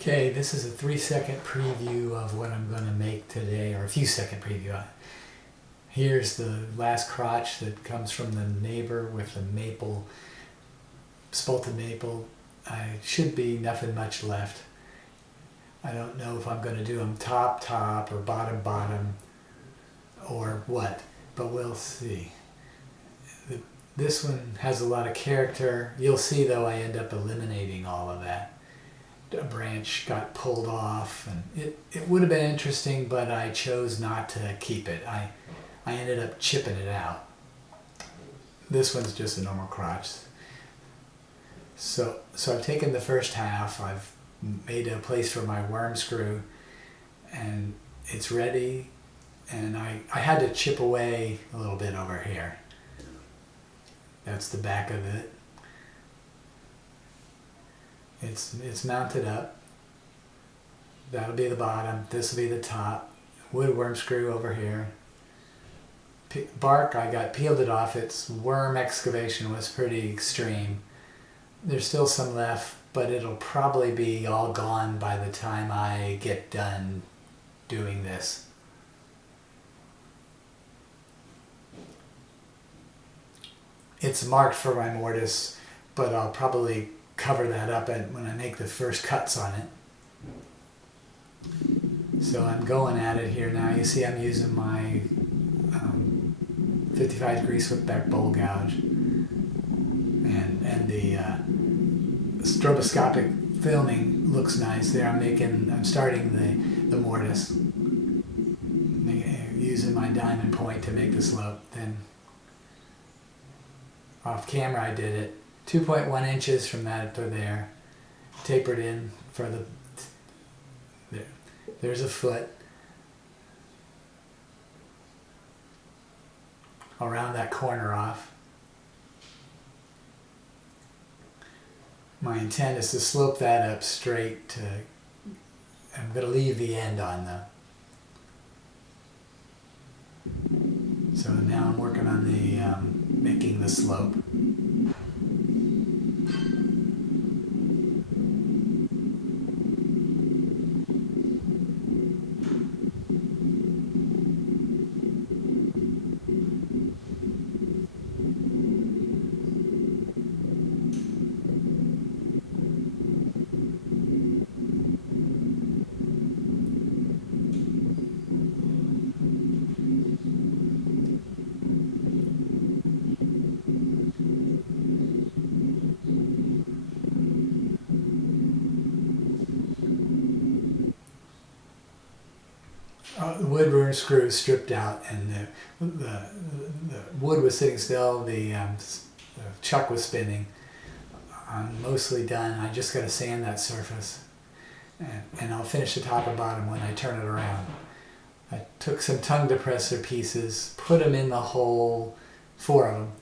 Okay, this is a 3-second preview of what I'm going to make today, or a few second preview. Here's the last crotch that comes from the neighbor with the maple, spalted maple. I should be nothing much left. I don't know if I'm going to do them top or bottom or what, but we'll see. This one has a lot of character. You'll see though I end up eliminating all of that. A branch got pulled off, and it would have been interesting, but I chose not to keep it. I ended up chipping it out. This one's just a normal crotch. So I've taken the first half, I've made a place for my worm screw, and it's ready, and I had to chip away a little bit over here. That's the back of it. It's mounted up. That'll be the bottom. This will be the top. Wood worm screw over here. Bark, I got peeled it off. Its worm excavation was pretty extreme. There's still some left, but it'll probably be all gone by the time I get done doing this. It's marked for my mortise, but I'll probably cover that up when I make the first cuts on it. So I'm going at it here now. You see I'm using my 55 degree swift back bowl gouge, and the stroboscopic filming looks nice there. I'm starting the mortise, using my diamond point to make the slope. Then off camera I did it 2.1 inches from that to there, tapered in for there's a foot. I'll round that corner off. My intent is to slope that up straight to, I'm going to leave the end on so now I'm working on the making the slope. The wood worm screw stripped out, and the wood was sitting still. The chuck was spinning. I'm mostly done. I just got to sand that surface, and I'll finish the top and bottom when I turn it around. I took some tongue depressor pieces, put them in the hole, 4 of them,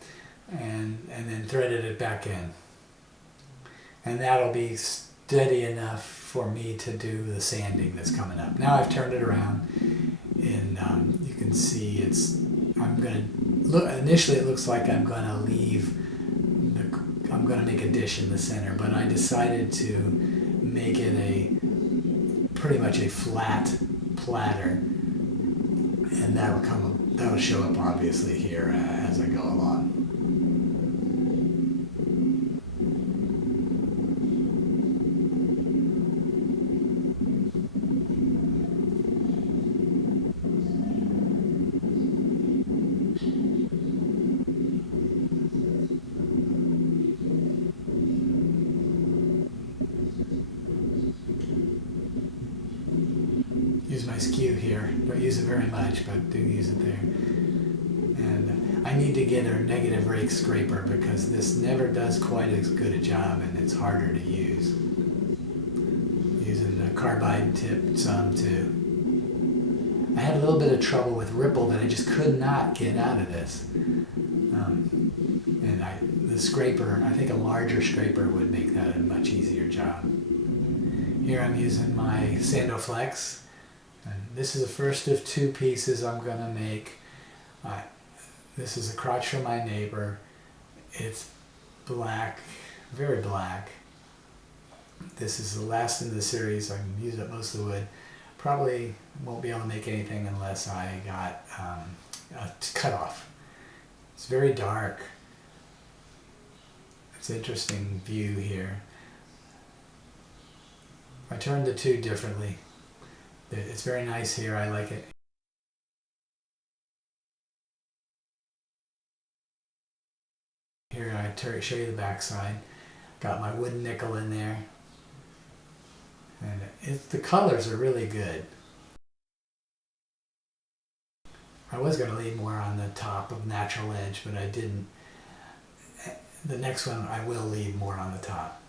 and then threaded it back in. And that'll be steady enough for me to do the sanding that's coming up. Now I've turned it around, and you can see initially it looks like I'm going to I'm going to make a dish in the center, but I decided to make it pretty much a flat platter, and that'll show up obviously here as I go along. Use my skew here. Don't use it very much, but do use it there. And I need to get a negative rake scraper because this never does quite as good a job, and it's harder to use. Using the carbide tip some too. I had a little bit of trouble with ripple that I just could not get out of this. And the scraper, I think a larger scraper would make that a much easier job. Here I'm using my Sandoflex. And this is the first of 2 pieces I'm going to make. This is a crotch from my neighbor. It's black, very black. This is the last in the series. I can use up most of the wood. Probably won't be able to make anything unless I got a cutoff. It's very dark. It's an interesting view here. I turned the two differently. It's very nice here. I like it. Here I show you the back side. Got my wooden nickel in there. And the colors are really good. I was going to leave more on the top of natural edge, but I didn't. The next one I will leave more on the top.